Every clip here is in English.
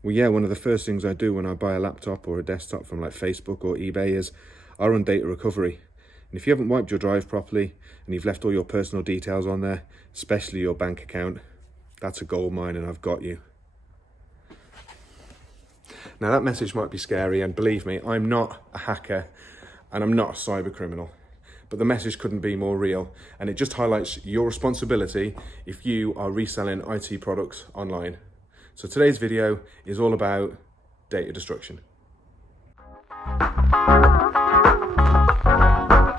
Well, yeah, one of the first things I do when I buy a laptop or a desktop from like Facebook or eBay is I run data recovery. And if you haven't wiped your drive properly and you've left all your personal details on there, especially your bank account, that's a gold mine and I've got you. Now that message might be scary, and believe me, I'm not a hacker and I'm not a cyber criminal. But the message couldn't be more real, and it just highlights your responsibility if you are reselling IT products online. So today's video is all about data destruction.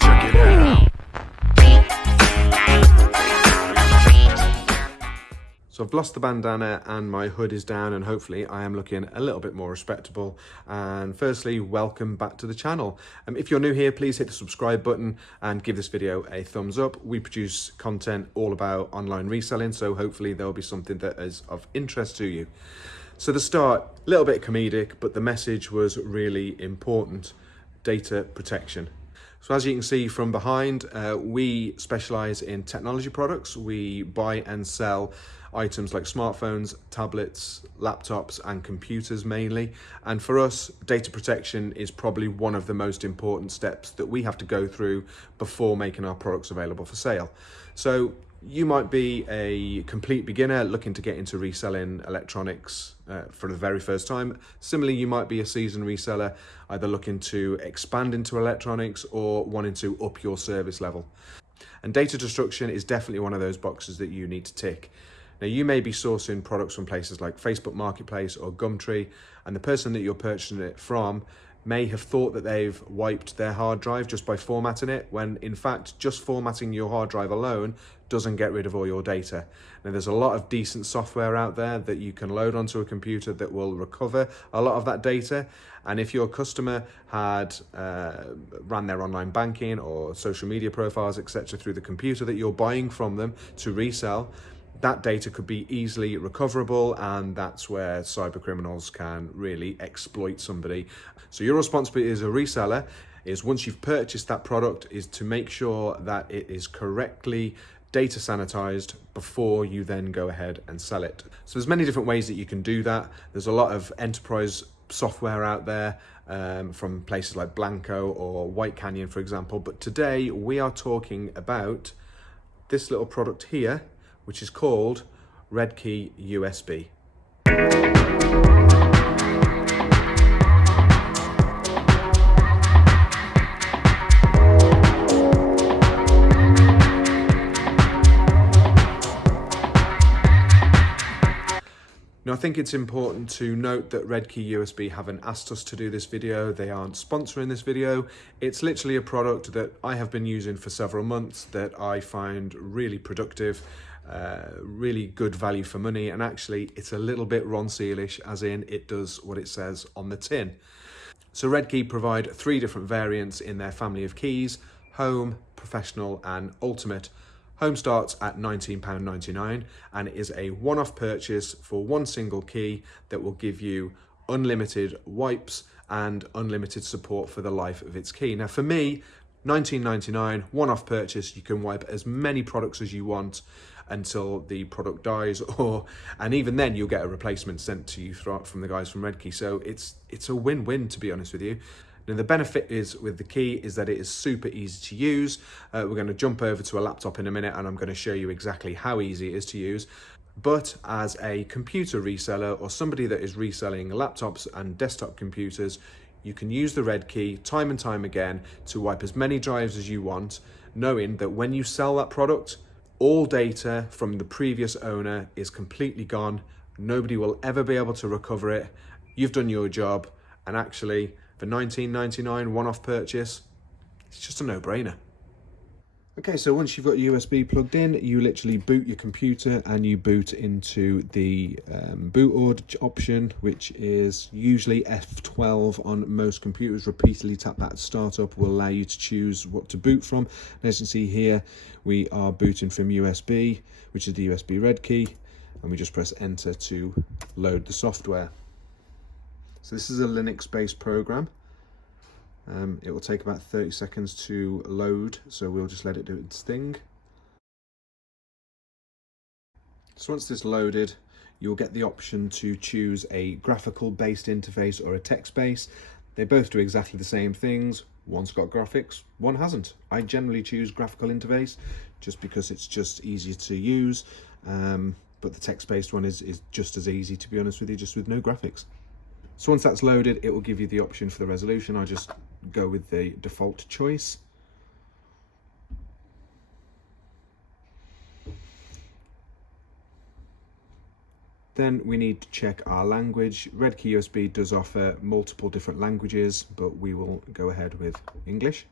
Check it out. So I've lost the bandana and my hood is down, and hopefully I am looking a little bit more respectable. And firstly, welcome back to the channel. If you're new here, please hit the subscribe button and give this video a thumbs up. We produce content all about online reselling, so hopefully there'll be something that is of interest to you. So the start, a little bit comedic, but the message was really important: data protection. So as you can see from behind, we specialize in technology products. We buy and sell items like smartphones, tablets, laptops, and computers mainly. And for us, data protection is probably one of the most important steps that we have to go through before making our products available for sale. So you might be a complete beginner looking to get into reselling electronics for the very first time. Similarly, you might be a seasoned reseller, either looking to expand into electronics or wanting to up your service level. And data destruction is definitely one of those boxes that you need to tick. Now, you may be sourcing products from places like Facebook Marketplace or Gumtree, and the person that you're purchasing it from may have thought that they've wiped their hard drive just by formatting it, when in fact just formatting your hard drive alone doesn't get rid of all your data. Now, there's a lot of decent software out there that you can load onto a computer that will recover a lot of that data. And if your customer had ran their online banking or social media profiles, etc., through the computer that you're buying from them to resell, that data could be easily recoverable, and that's where cyber criminals can really exploit somebody. So your responsibility as a reseller is, once you've purchased that product, is to make sure that it is correctly data sanitized before you then go ahead and sell it. So there's many different ways that you can do that. There's a lot of enterprise software out there from places like Blanco or White Canyon, for example. But today we are talking about this little product here, which is called Redkey USB. Now, I think it's important to note that Redkey USB haven't asked us to do this video. They aren't sponsoring this video. It's literally a product that I have been using for several months that I find really productive, really good value for money, and actually it's a little bit Ron Sealish, as in it does what it says on the tin. So Redkey provide 3 different variants in their family of keys: Home, Professional, and Ultimate. Home starts at £19.99 and it is a one-off purchase for one single key that will give you unlimited wipes and unlimited support for the life of its key. Now, for me, £19.99, one-off purchase, you can wipe as many products as you want until the product dies, and even then you'll get a replacement sent to you from the guys from Redkey. So it's a win-win, to be honest with you. Now, the benefit is with the key is that it is super easy to use. We're going to jump over to a laptop in a minute and I'm going to show you exactly how easy it is to use. But as a computer reseller or somebody that is reselling laptops and desktop computers, you can use the Redkey time and time again to wipe as many drives as you want, knowing that when you sell that product, all data from the previous owner is completely gone. Nobody will ever be able to recover it. You've done your job, and actually for £19.99 one-off purchase, it's just a no-brainer. Okay, so once you've got USB plugged in, you literally boot your computer and you boot into the boot order option, which is usually F12 on most computers. Repeatedly tap that at startup will allow you to choose what to boot from. And as you can see here, we are booting from USB, which is the USB Redkey, and we just press enter to load the software. So this is a Linux-based program. It will take about 30 seconds to load, so we'll just let it do its thing. So once this loaded, you'll get the option to choose a graphical based interface or a text based. They both do exactly the same things. One's got graphics, one hasn't. I generally choose graphical interface just because it's just easier to use, but the text-based one is just as easy, to be honest with you, just with no graphics. So once that's loaded, it will give you the option for the resolution. I just go with the default choice. Then we need to check our language. Redkey USB does offer multiple different languages, but we will go ahead with English.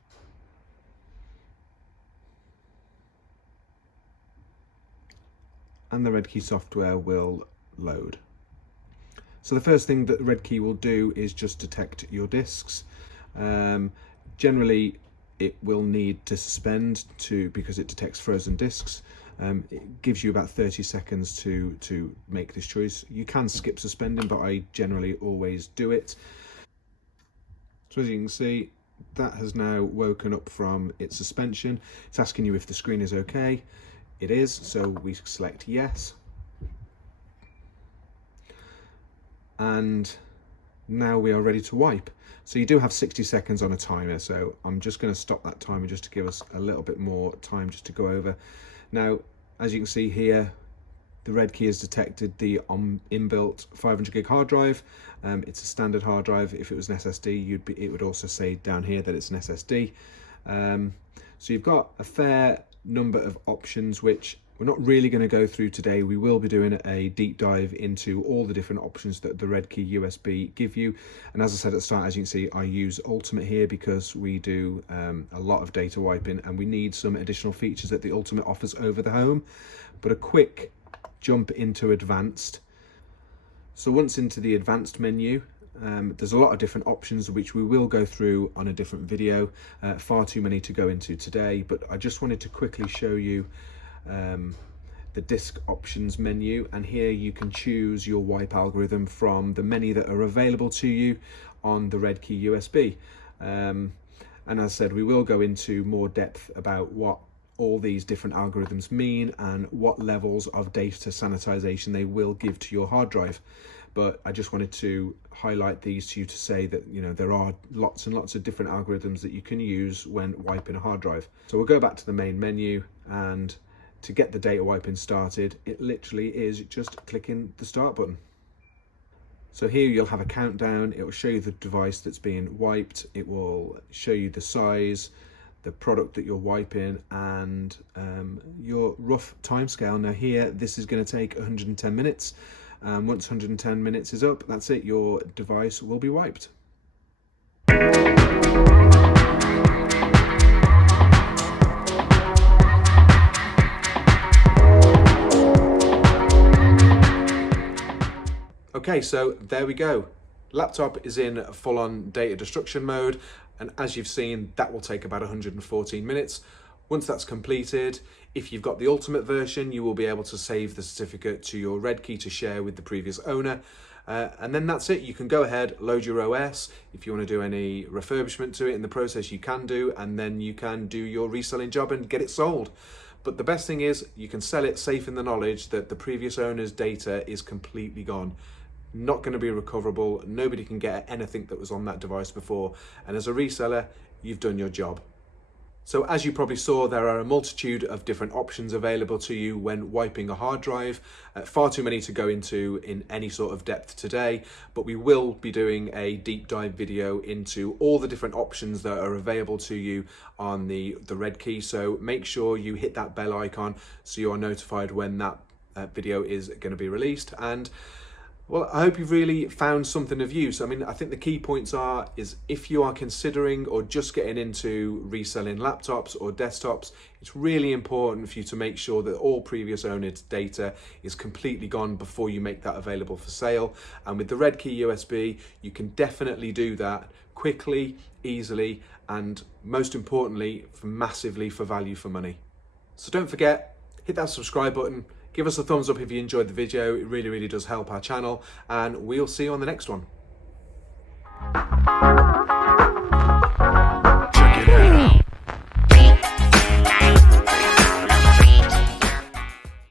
And the Redkey software will load. So the first thing that Redkey will do is just detect your discs. Generally, it will need to suspend because it detects frozen discs. It gives you about 30 seconds to make this choice. You can skip suspending, but I generally always do it. So as you can see, that has now woken up from its suspension. It's asking you if the screen is okay. It is, so we select yes. And now we are ready to wipe. So you do have 60 seconds on a timer, so I'm just going to stop that timer just to give us a little bit more time just to go over. Now, as you can see here, the Redkey has detected the inbuilt 500 gig hard drive. It's a standard hard drive. If it was an SSD, it would also say down here that it's an SSD. So you've got a fair number of options, which we're not really going to go through today. We will be doing a deep dive into all the different options that the Redkey USB give you. And as I said at the start, as you can see, I use Ultimate here because we do a lot of data wiping and we need some additional features that the Ultimate offers over the home. But a quick jump into Advanced. So once into the Advanced menu, there's a lot of different options which we will go through on a different video. Far too many to go into today, but I just wanted to quickly show you the disk options menu, and here you can choose your wipe algorithm from the many that are available to you on the Redkey USB. And as I said, we will go into more depth about what all these different algorithms mean and what levels of data sanitization they will give to your hard drive. But I just wanted to highlight these to you to say that, you know, there are lots and lots of different algorithms that you can use when wiping a hard drive. So we'll go back to the main menu, and to get the data wiping started, it literally is just clicking the start button. So here you'll have a countdown. It will show you the device that's being wiped. It will show you the size, the product that you're wiping, and your rough timescale. Now here, this is going to take 110 minutes. Once 110 minutes is up, that's it, your device will be wiped. Okay, so there we go. Laptop is in full-on data destruction mode, and as you've seen, that will take about 114 minutes. Once that's completed, if you've got the Ultimate version, you will be able to save the certificate to your Redkey to share with the previous owner. And then that's it. You can go ahead, load your OS. If you want to do any refurbishment to it in the process, you can do, and then you can do your reselling job and get it sold. But the best thing is you can sell it safe in the knowledge that the previous owner's data is completely gone. Not going to be recoverable. Nobody can get anything that was on that device before. And as a reseller, you've done your job. So as you probably saw, there are a multitude of different options available to you when wiping a hard drive. Far too many to go into in any sort of depth today, but we will be doing a deep dive video into all the different options that are available to you on the Redkey. So make sure you hit that bell icon so you are notified when that video is going to be released. And well, I hope you've really found something of use. I mean, I think the key points is if you are considering or just getting into reselling laptops or desktops, it's really important for you to make sure that all previous owner's data is completely gone before you make that available for sale. And with the Redkey USB, you can definitely do that quickly, easily, and most importantly, massively for value for money. So don't forget, hit that subscribe button. Give us a thumbs up if you enjoyed the video. It really, really does help our channel, and we'll see you on the next one.